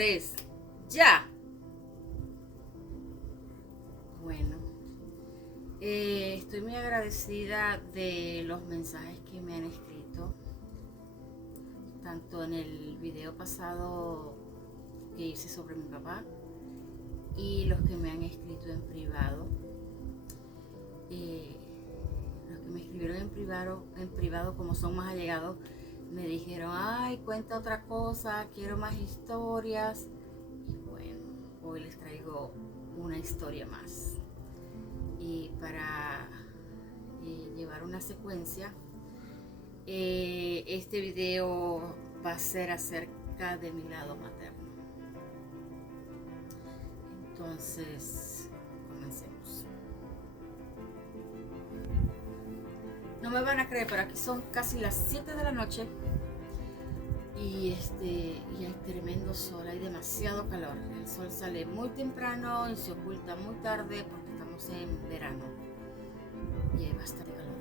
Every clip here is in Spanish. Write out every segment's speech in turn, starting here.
3, ya. Bueno, estoy muy agradecida de los mensajes que me han escrito, tanto en el video pasado que hice sobre mi papá y los que me han escrito en privado. Los que me escribieron en privado, como son más allegados, me dijeron, ay, cuenta otra cosa, quiero más historias. Y bueno, hoy les traigo una historia más. Y para llevar una secuencia, este video va a ser acerca de mi lado materno. Entonces, comencemos. No me van a creer, pero aquí son casi las 7 de la noche y hay tremendo sol, hay demasiado calor. El sol sale muy temprano y se oculta muy tarde porque estamos en verano y hay bastante calor.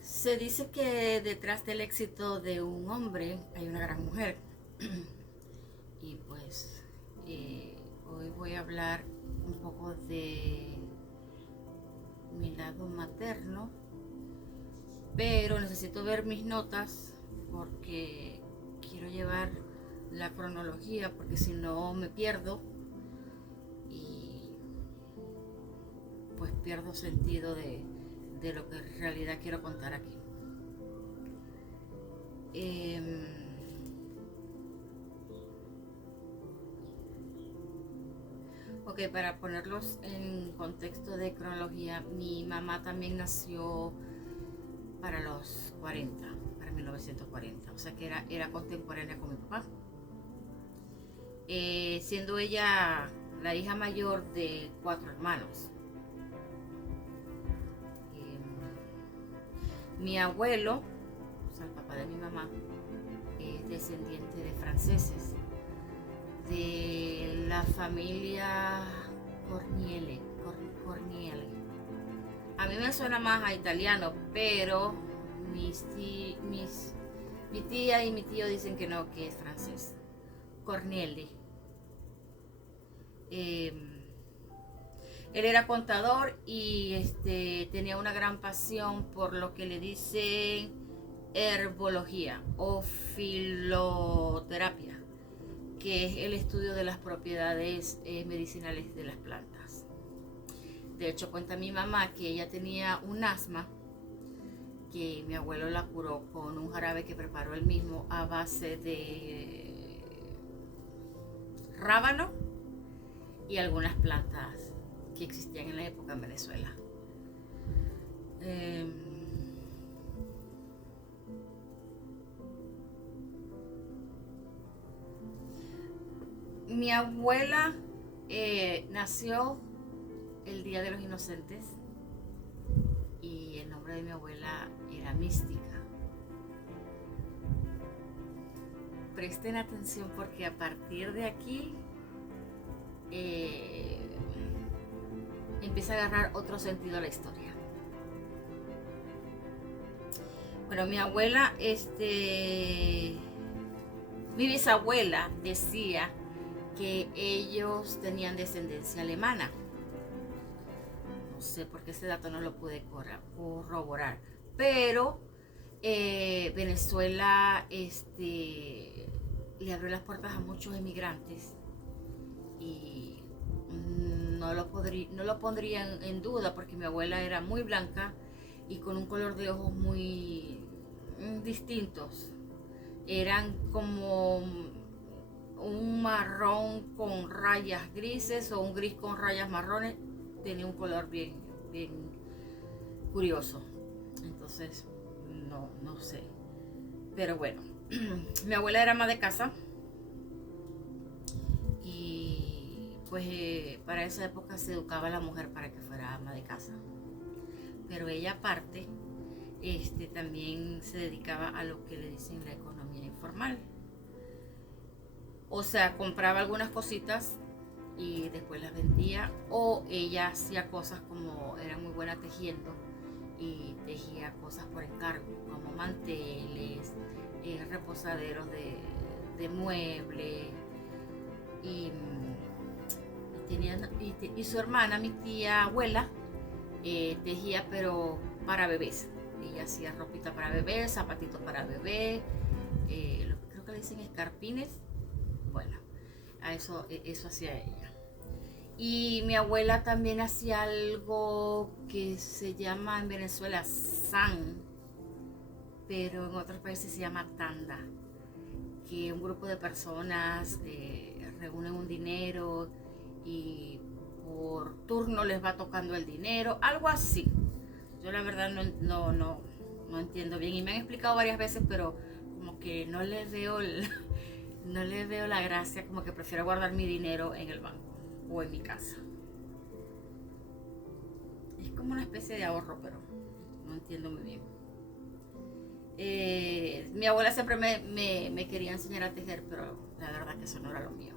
Se dice que detrás del éxito de un hombre hay una gran mujer. Y pues hoy voy a hablar un poco de mi lado materno, pero necesito ver mis notas porque quiero llevar la cronología, porque si no me pierdo y pues pierdo sentido de lo que en realidad quiero contar aquí. Ok, para ponerlos en contexto de cronología, mi mamá también nació para los 40, para 1940, o sea que era contemporánea con mi papá. Siendo ella la hija mayor de 4 hermanos. Mi abuelo, o sea, el papá de mi mamá, es descendiente de franceses, de la familia Corniele. A mí me suena más a italiano, pero mi tía y mi tío dicen que no, que es francés. Corniele. Él era contador y tenía una gran pasión por lo que le dicen herbología o filoterapia, que es el estudio de las propiedades medicinales de las plantas. De hecho, cuenta mi mamá que ella tenía un asma, que mi abuelo la curó con un jarabe que preparó él mismo a base de rábano y algunas plantas que existían en la época en Venezuela. Mi abuela nació el Día de los Inocentes y el nombre de mi abuela era Mística. Presten atención porque a partir de aquí empieza a agarrar otro sentido a la historia. Bueno, mi abuela, mi bisabuela decía que ellos tenían descendencia alemana. No sé por qué ese dato no lo pude corroborar, pero Venezuela le abrió las puertas a muchos emigrantes y no lo pondrían en duda porque mi abuela era muy blanca y con un color de ojos muy distintos. Eran como un marrón con rayas grises o un gris con rayas marrones. Tenía un color bien curioso. Entonces, no sé. Pero bueno, mi abuela era ama de casa y pues para esa época se educaba a la mujer para que fuera ama de casa. Pero ella aparte también se dedicaba a lo que le dicen la economía informal. O sea, compraba algunas cositas y después las vendía, o ella hacía cosas como era muy buena tejiendo y tejía cosas por encargo como manteles, reposaderos de de mueble y su hermana, mi tía abuela, tejía pero para bebés. Ella hacía ropita para bebés, zapatitos para bebés, creo que le dicen escarpines. Bueno, eso hacía ella. Y mi abuela también hacía algo que se llama en Venezuela san, pero en otros países se llama tanda, que un grupo de personas reúnen un dinero y por turno les va tocando el dinero, algo así. Yo la verdad no entiendo bien y me han explicado varias veces, pero como que no les veo no le veo la gracia, como que prefiero guardar mi dinero en el banco o en mi casa. Es como una especie de ahorro, pero no entiendo muy bien. Mi abuela siempre me quería enseñar a tejer, pero la verdad que eso no era lo mío.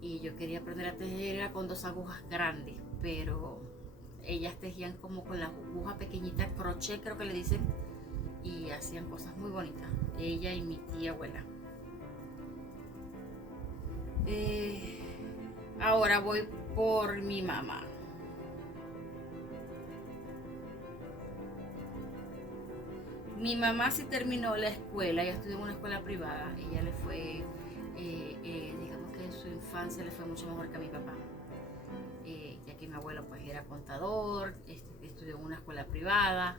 Y yo quería aprender a tejer era con 2 agujas grandes, pero ellas tejían como con las agujas pequeñitas, crochet creo que le dicen, y hacían cosas muy bonitas, ella y mi tía abuela. Ahora voy por mi mamá. Mi mamá sí terminó la escuela, ella estudió en una escuela privada, ella le fue, digamos que en su infancia le fue mucho mejor que a mi papá, ya que mi abuelo pues era contador, estudió en una escuela privada,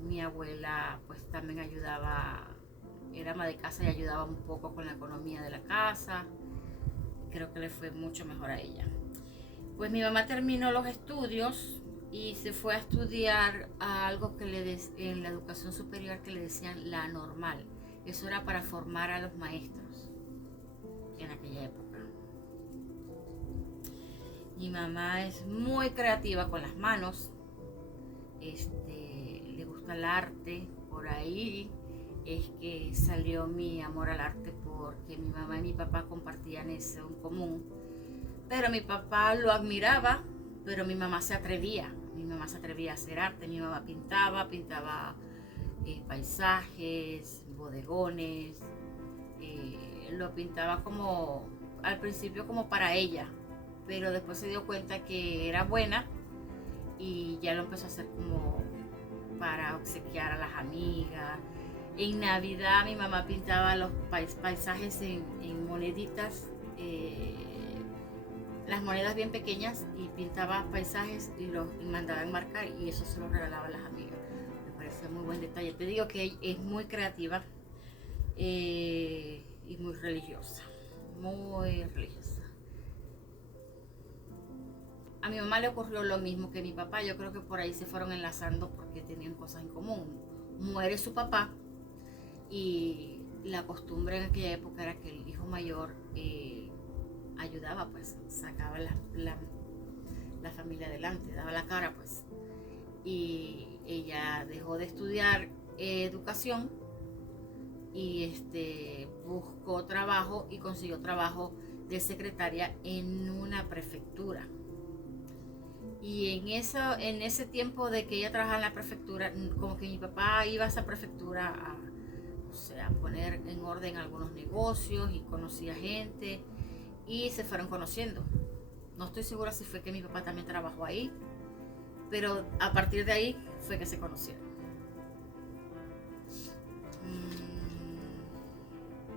mi abuela pues también ayudaba, era ama de casa y ayudaba un poco con la economía de la casa, creo que le fue mucho mejor a ella. Pues mi mamá terminó los estudios y se fue a estudiar a algo que en la educación superior que le decían la normal. Eso era para formar a los maestros en aquella época. Mi mamá es muy creativa con las manos, le gusta el arte, por ahí es que salió mi amor al arte, porque mi mamá y mi papá compartían eso en común. Pero mi papá lo admiraba, pero mi mamá se atrevía. Mi mamá se atrevía a hacer arte. Mi mamá pintaba paisajes, bodegones. Lo pintaba como, al principio como para ella, pero después se dio cuenta que era buena y ya lo empezó a hacer como para obsequiar a las amigas. En Navidad mi mamá pintaba los paisajes en moneditas, las monedas bien pequeñas, y pintaba paisajes y los mandaba a enmarcar y eso se los regalaba a las amigas. Me parecía muy buen detalle. Te digo que es muy creativa y muy religiosa, muy religiosa. A mi mamá le ocurrió lo mismo que a mi papá. Yo creo que por ahí se fueron enlazando porque tenían cosas en común. Muere su papá y la costumbre en aquella época era que el hijo mayor ayudaba, pues sacaba la familia adelante, daba la cara, pues. Y ella dejó de estudiar educación y buscó trabajo y consiguió trabajo de secretaria en una prefectura. Y en ese tiempo de que ella trabajaba en la prefectura, como que mi papá iba a esa prefectura a poner en orden algunos negocios y conocía gente y se fueron conociendo. No estoy segura si fue que mi papá también trabajó ahí, pero a partir de ahí fue que se conocieron.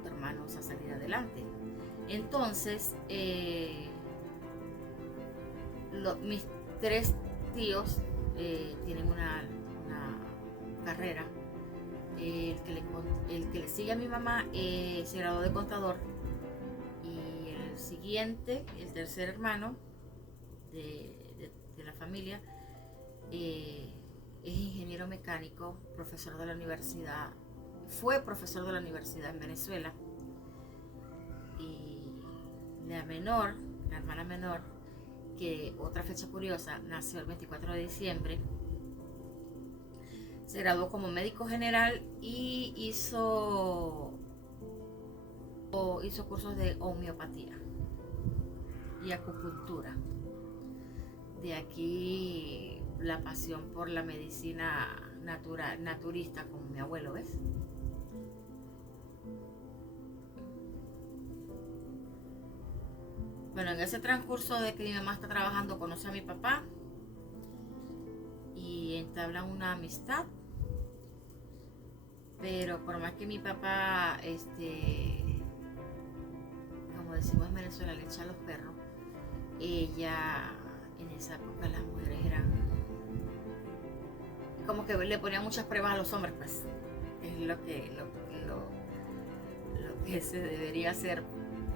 Hermanos a salir adelante. Entonces, mis 3 tíos tienen una carrera. El que le sigue a mi mamá se graduó de contador, y el siguiente, el tercer hermano de la familia, es ingeniero mecánico, profesor de la universidad, fue profesor de la universidad en Venezuela. Y la hermana menor, que otra fecha curiosa, nació el 24 de diciembre, se graduó como médico general y hizo cursos de homeopatía y acupuntura. De aquí la pasión por la medicina naturista, como mi abuelo, ¿ves? Bueno, en ese transcurso de que mi mamá está trabajando, conoce a mi papá y entablan una amistad. Pero por más que mi papá, como decimos en Venezuela, le echa a los perros, ella, en esa época las mujeres eran como que le ponían muchas pruebas a los hombres, pues es lo que se debería hacer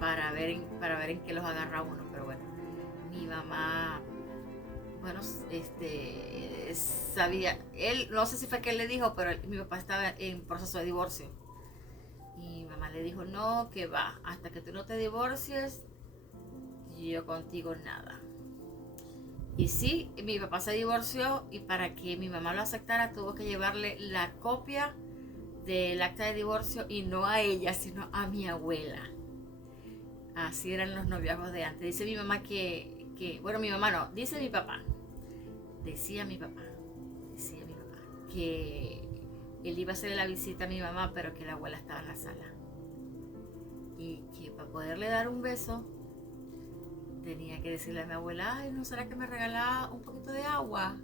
para ver en qué los agarra uno. Pero bueno, mi mamá, bueno, sabía, él, no sé si fue que él le dijo, pero mi papá estaba en proceso de divorcio. Y mi mamá le dijo, no, que va, hasta que tú no te divorcies, yo contigo nada. Y sí, mi papá se divorció y para que mi mamá lo aceptara tuvo que llevarle la copia del acta de divorcio y no a ella, sino a mi abuela. Así eran los noviazgos de antes. Dice mi mamá bueno, mi mamá no, dice mi papá, decía mi papá, que él iba a hacerle la visita a mi mamá, pero que la abuela estaba en la sala. Y que para poderle dar un beso, tenía que decirle a mi abuela, ay, ¿no será que me regala un poquito de agua?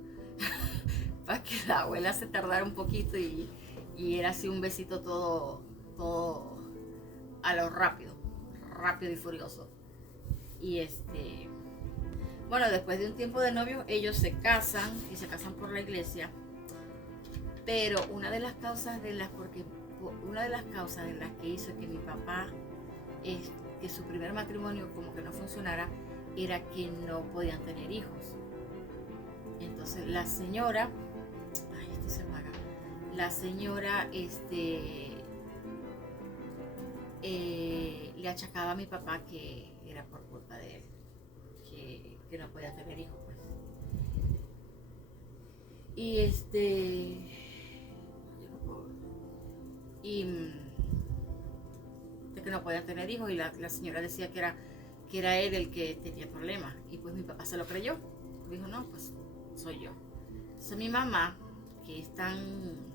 Para que la abuela se tardara un poquito y era así un besito todo a lo rápido y furioso. Y bueno, después de un tiempo de novios, ellos se casan y se casan por la iglesia. Pero una de las causas de las que hizo que mi papá, que su primer matrimonio como que no funcionara, era que no podían tener hijos. Entonces la señora, le achacaba a mi papá que era por culpa de él, que no podía tener hijos, pues. Y de que no podían tener hijos, y la señora decía que era él el que tenía problemas, y pues mi papá se lo creyó, dijo, no, pues soy yo. Entonces mi mamá, que es tan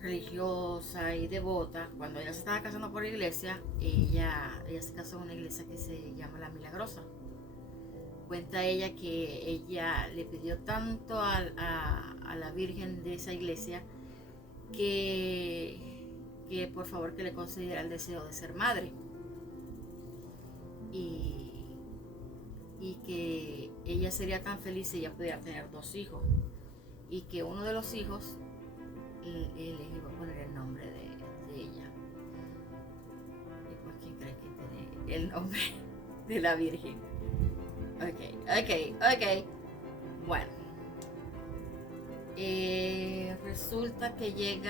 religiosa y devota, cuando ella se estaba casando por la iglesia, ella se casó en una iglesia que se llama La Milagrosa. Cuenta ella que ella le pidió tanto a la Virgen de esa iglesia que por favor que le concediera el deseo de ser madre, y que ella sería tan feliz si ella pudiera tener 2 hijos, y que uno de los hijos él les iba a poner el nombre de ella. Y pues ¿quién cree que tiene el nombre de la Virgen? Ok. Bueno, resulta que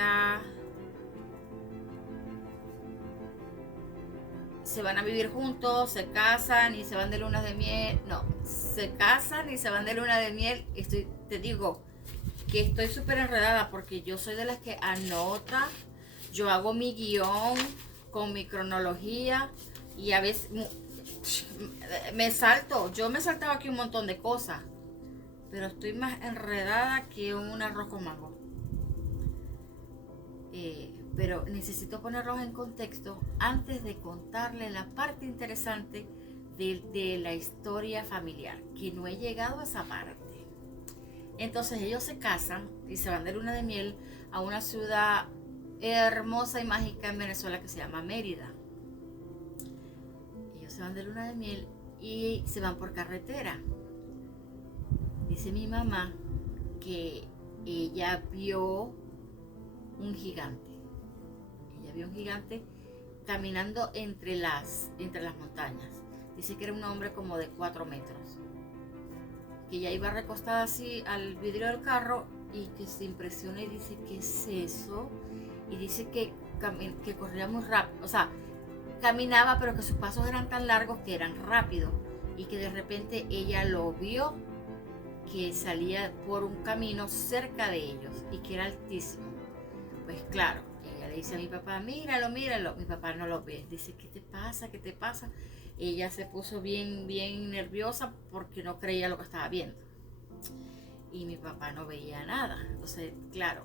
se van a vivir juntos, se casan y se van de luna de miel. No, se casan y se van de luna de miel. Te digo que estoy súper enredada porque yo soy de las que anota, yo hago mi guión con mi cronología y a veces yo me he saltado aquí un montón de cosas, pero estoy más enredada que un arroz con mango. Pero necesito ponerlos en contexto antes de contarle la parte interesante de la historia familiar, que no he llegado a esa parte. Entonces ellos se casan y se van de luna de miel a una ciudad hermosa y mágica en Venezuela que se llama Mérida. Ellos se van de luna de miel y se van por carretera. Dice mi mamá que ella vio un gigante. Ella vio un gigante caminando entre las montañas. Dice que era un hombre como de 4 metros. Que ella iba recostada así al vidrio del carro y que se impresiona y dice, ¿qué es eso? Y dice que corría muy rápido, o sea, caminaba, pero que sus pasos eran tan largos que eran rápidos, y que de repente ella lo vio que salía por un camino cerca de ellos y que era altísimo. Pues claro, ella le dice a mi papá, míralo. Mi papá no lo ve, dice, ¿qué te pasa? Ella se puso bien nerviosa porque no creía lo que estaba viendo. Y mi papá no veía nada. Entonces, claro,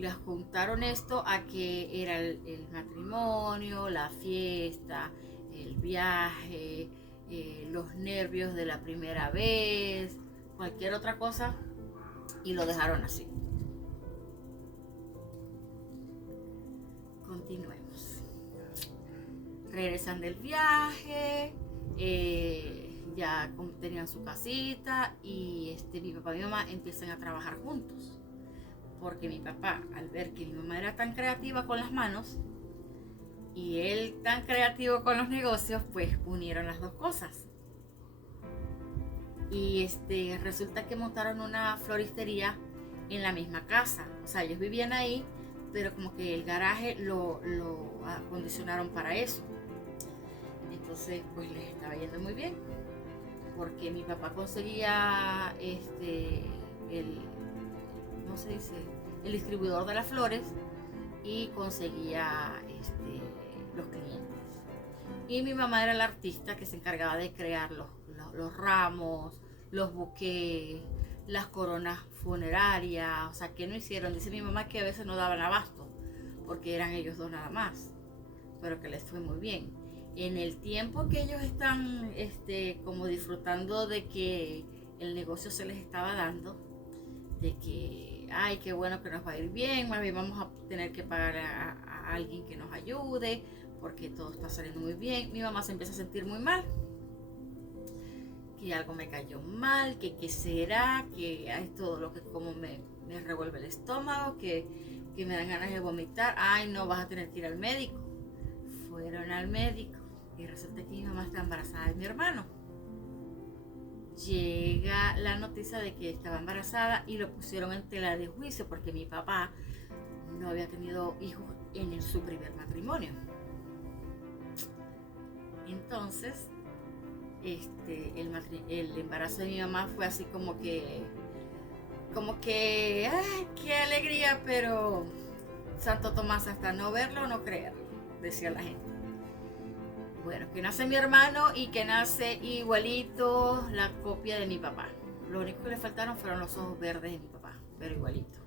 les juntaron esto a que era el matrimonio, la fiesta, el viaje, los nervios de la primera vez, cualquier otra cosa, y lo dejaron así. Continuemos. Regresan del viaje, ya tenían su casita y mi papá y mi mamá empiezan a trabajar juntos. Porque mi papá, al ver que mi mamá era tan creativa con las manos y él tan creativo con los negocios, pues unieron las dos cosas. Y resulta que montaron una floristería en la misma casa. O sea, ellos vivían ahí, pero como que el garaje lo acondicionaron para eso. Entonces, pues les estaba yendo muy bien. Porque mi papá conseguía ¿cómo se dice? El distribuidor de las flores y conseguía los clientes. Y mi mamá era la artista que se encargaba de crear los ramos, los buqués, las coronas funerarias. O sea, que no hicieron. Dice mi mamá que a veces no daban abasto porque eran ellos dos nada más, pero que les fue muy bien. En el tiempo que ellos están como disfrutando de que el negocio se les estaba dando, de que, ay, qué bueno que nos va a ir bien, más bien vamos a tener que pagar a alguien que nos ayude, porque todo está saliendo muy bien, mi mamá se empieza a sentir muy mal, que algo me cayó mal, que qué será, que hay todo lo que como me revuelve el estómago, que me dan ganas de vomitar, ay, no, vas a tener que ir al médico. Fueron al médico y resulta que mi mamá está embarazada de mi hermano. Llega la noticia de que estaba embarazada y lo pusieron en tela de juicio porque mi papá no había tenido hijos en su primer matrimonio. Entonces, el embarazo de mi mamá fue así como que, ¡ay, qué alegría! Pero Santo Tomás, hasta no verlo, no creerlo, decía la gente. Bueno, que nace mi hermano y que nace igualito la copia de mi papá. Lo único que le faltaron fueron los ojos verdes de mi papá, pero igualito.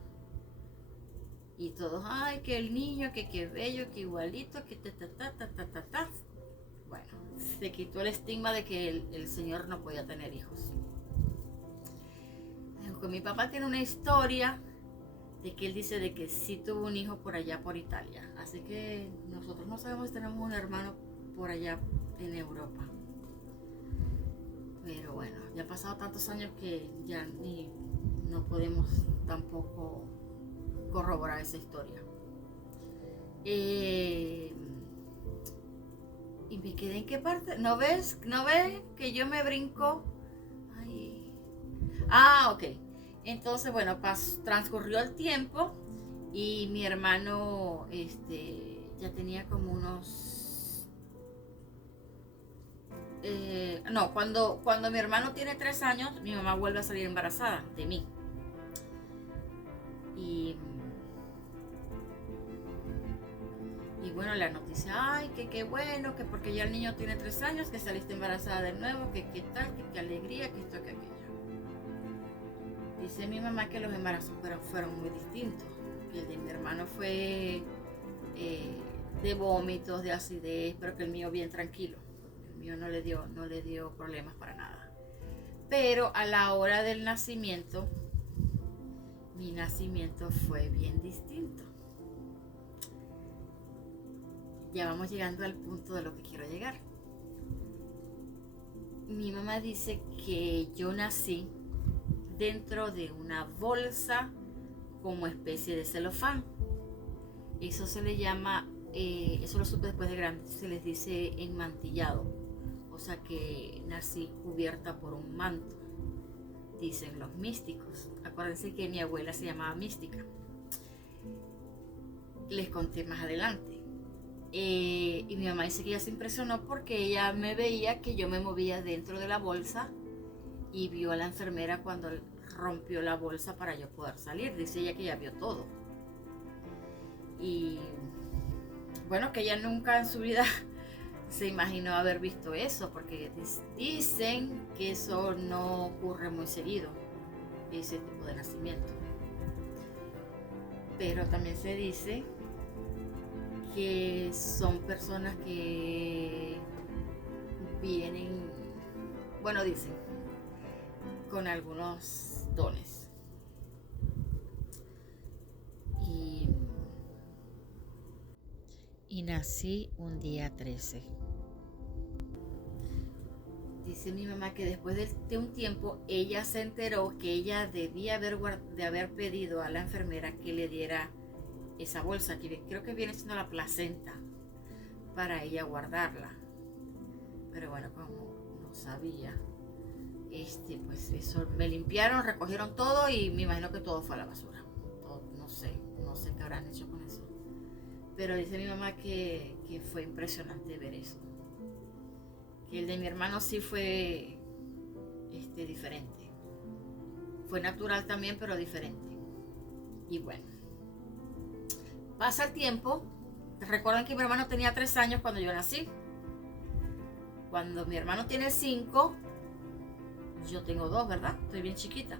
Y todos, ay, que el niño, que qué bello, que igualito, que ta. Bueno, se quitó el estigma de que el señor no podía tener hijos. Con mi papá tiene una historia de que él dice de que sí tuvo un hijo por allá por Italia. Así que nosotros no sabemos si tenemos un hermano por allá en Europa. Pero bueno, ya han pasado tantos años que ya no podemos tampoco corroborar esa historia. Y me quedé en qué parte. ¿No ves que yo me brinco? Ay. Ok. Entonces, bueno, transcurrió el tiempo y mi hermano ya tenía como unos... cuando mi hermano tiene 3 años, mi mamá vuelve a salir embarazada de mí. Y bueno, la noticia, ay, que qué bueno, que porque ya el niño tiene 3 años, que saliste embarazada de nuevo, que qué tal, que qué alegría, que esto, que aquello. Dice mi mamá que los embarazos fueron muy distintos. Que el de mi hermano fue de vómitos, de acidez, pero que el mío bien tranquilo. El mío no le dio problemas para nada. Pero a la hora del nacimiento, mi nacimiento fue bien distinto. Ya vamos llegando al punto de lo que quiero llegar. Mi mamá dice que yo nací dentro de una bolsa como especie de celofán. Eso se le llama, eso lo supe después de grande, se les dice enmantillado. O sea que nací cubierta por un manto, dicen los místicos. Acuérdense que mi abuela se llamaba Mística. Les conté más adelante. Y mi mamá dice que ella se impresionó porque ella me veía que yo me movía dentro de la bolsa y vio a la enfermera cuando rompió la bolsa para yo poder salir. Dice ella que ella vio todo. Y bueno, que ella nunca en su vida se imaginó haber visto eso, porque dicen que eso no ocurre muy seguido, ese tipo de nacimiento. pero también se dice que son personas que vienen, bueno, dicen, con algunos dones. Y nací un día 13. Dice mi mamá que después de un tiempo ella se enteró que ella debía de haber pedido a la enfermera que le diera esa bolsa, que creo que viene siendo la placenta, para ella guardarla. Pero bueno, como no sabía, pues eso, me limpiaron, recogieron todo y me imagino que todo fue a la basura. Todo, no sé qué habrán hecho con eso. Pero dice mi mamá que fue impresionante ver eso. Que el de mi hermano sí fue diferente. Fue natural también, pero diferente. Y bueno, pasa el tiempo. Recuerden que mi hermano tenía 3 años cuando yo nací. Cuando mi hermano tiene 5, yo tengo 2, ¿verdad? Estoy bien chiquita.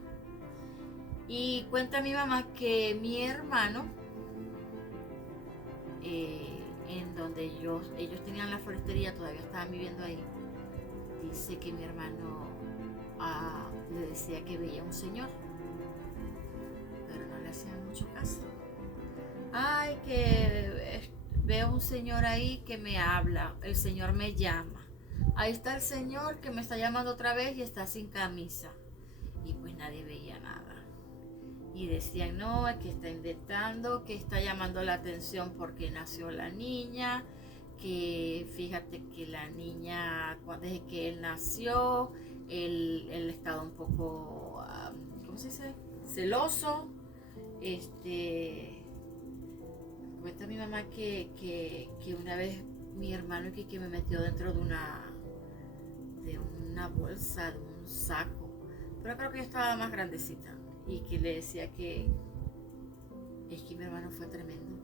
Y cuenta mi mamá que mi hermano, en donde ellos tenían la floristería, todavía estaban viviendo ahí, dice que mi hermano le decía que veía un señor, pero no le hacían mucho caso. Ay, que veo un señor ahí que me habla, el señor me llama. Ahí está el señor que me está llamando otra vez y está sin camisa. Y pues nadie veía nada. Y decían, no, es que está inventando, que está llamando la atención porque nació la niña, que fíjate que la niña, desde que él nació, él estaba un poco, ¿cómo se dice? Celoso. Cuenta mi mamá que una vez mi hermano que me metió dentro de una bolsa, de un saco, pero creo que yo estaba más grandecita, y que le decía que es que mi hermano fue tremendo,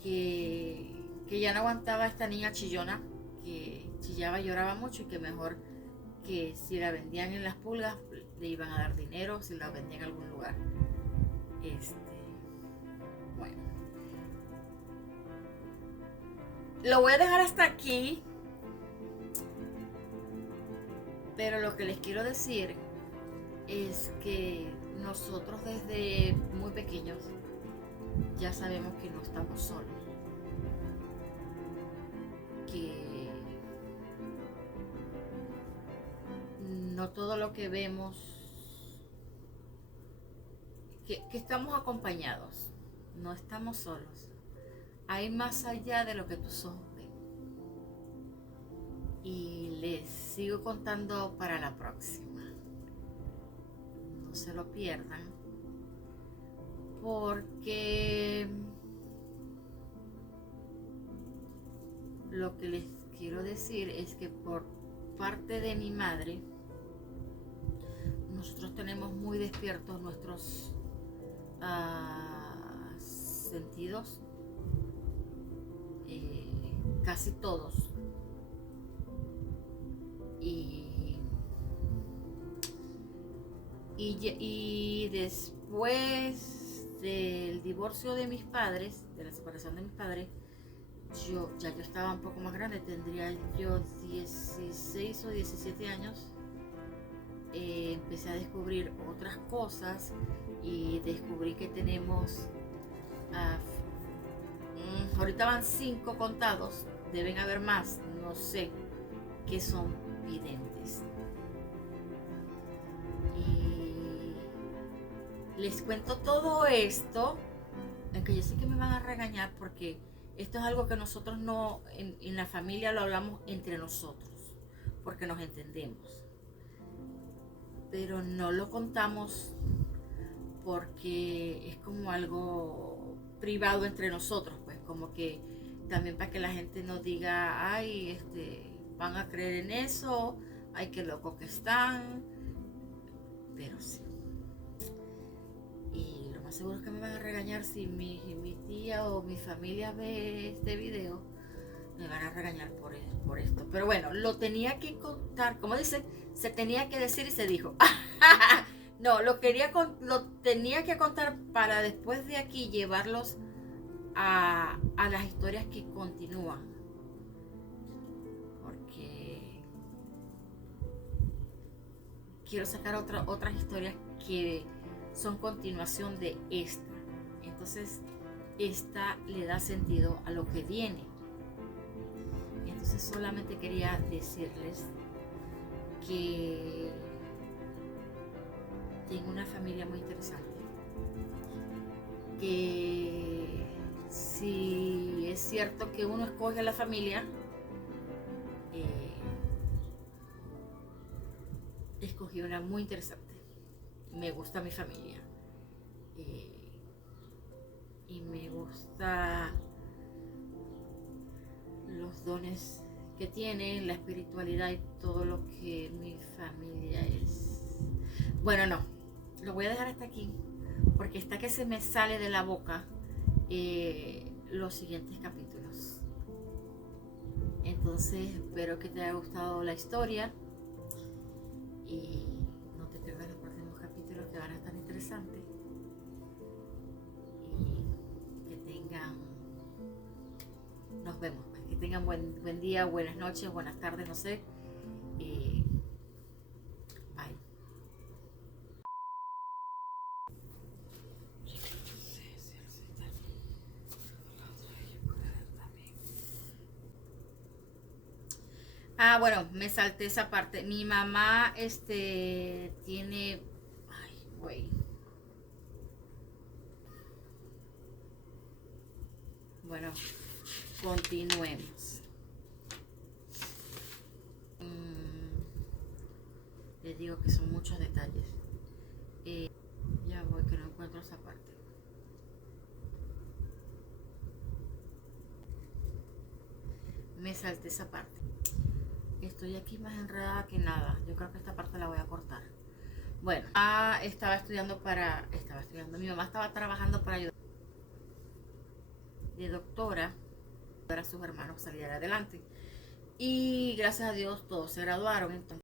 que ya no aguantaba a esta niña chillona, que chillaba y lloraba mucho, y que mejor que si la vendían en las pulgas le iban a dar dinero, si la vendían en algún lugar. Bueno, lo voy a dejar hasta aquí, pero lo que les quiero decir es que nosotros desde muy pequeños ya sabemos que no estamos solos, que no todo lo que vemos, que estamos acompañados, no estamos solos, hay más allá de lo que tus ojos ven. Y les sigo contando para la próxima. No se lo pierdan, porque lo que les quiero decir es que por parte de mi madre, nosotros tenemos muy despiertos nuestros sentidos, casi todos. Y después del divorcio de mis padres, de la separación de mis padres, yo estaba un poco más grande, tendría yo 16 o 17 años. Empecé a descubrir otras cosas y descubrí que tenemos, ahorita van 5 contados, deben haber más, no sé, que son videntes. Y les cuento todo esto, aunque yo sé que me van a regañar, porque esto es algo que nosotros no, en la familia lo hablamos entre nosotros, porque nos entendemos, pero no lo contamos porque es como algo privado entre nosotros, pues como que también para que la gente no diga, ay, van a creer en eso, ay, qué locos que están, pero sí. Y lo más seguro es que me van a regañar si mi tía o mi familia ve este video, me van a regañar por esto. Pero bueno, lo tenía que contar, como dicen, se tenía que decir y se dijo. No, lo tenía que contar para después de aquí llevarlos a las historias que continúan. Porque quiero sacar otras historias que son continuación de esta. Entonces, esta le da sentido a lo que viene. Entonces, solamente quería decirles que tengo una familia muy interesante. Que si es cierto que uno escoge a la familia, escogí una muy interesante. Me gusta mi familia. Y me gusta los dones que tiene, la espiritualidad y todo lo que mi familia es. Bueno, no, lo voy a dejar hasta aquí, porque está que se me sale de la boca los siguientes capítulos. Entonces, espero que te haya gustado la historia y no te pierdas los próximos capítulos que van a estar interesantes. Y que tengan, nos vemos, que tengan buen día, buenas noches, buenas tardes, no sé. Bye. Ah, bueno, me salté esa parte. Mi mamá, tiene... Ay, güey. Bueno, continuemos. Les digo que son muchos detalles. Ya voy, que no encuentro esa parte. Me salté esa parte. Estoy aquí más enredada que nada. Yo creo que esta parte la voy a cortar. Bueno, estaba estudiando, mi mamá estaba trabajando para ayudar de doctora para sus hermanos salir adelante. Y gracias a Dios todos se graduaron. Entonces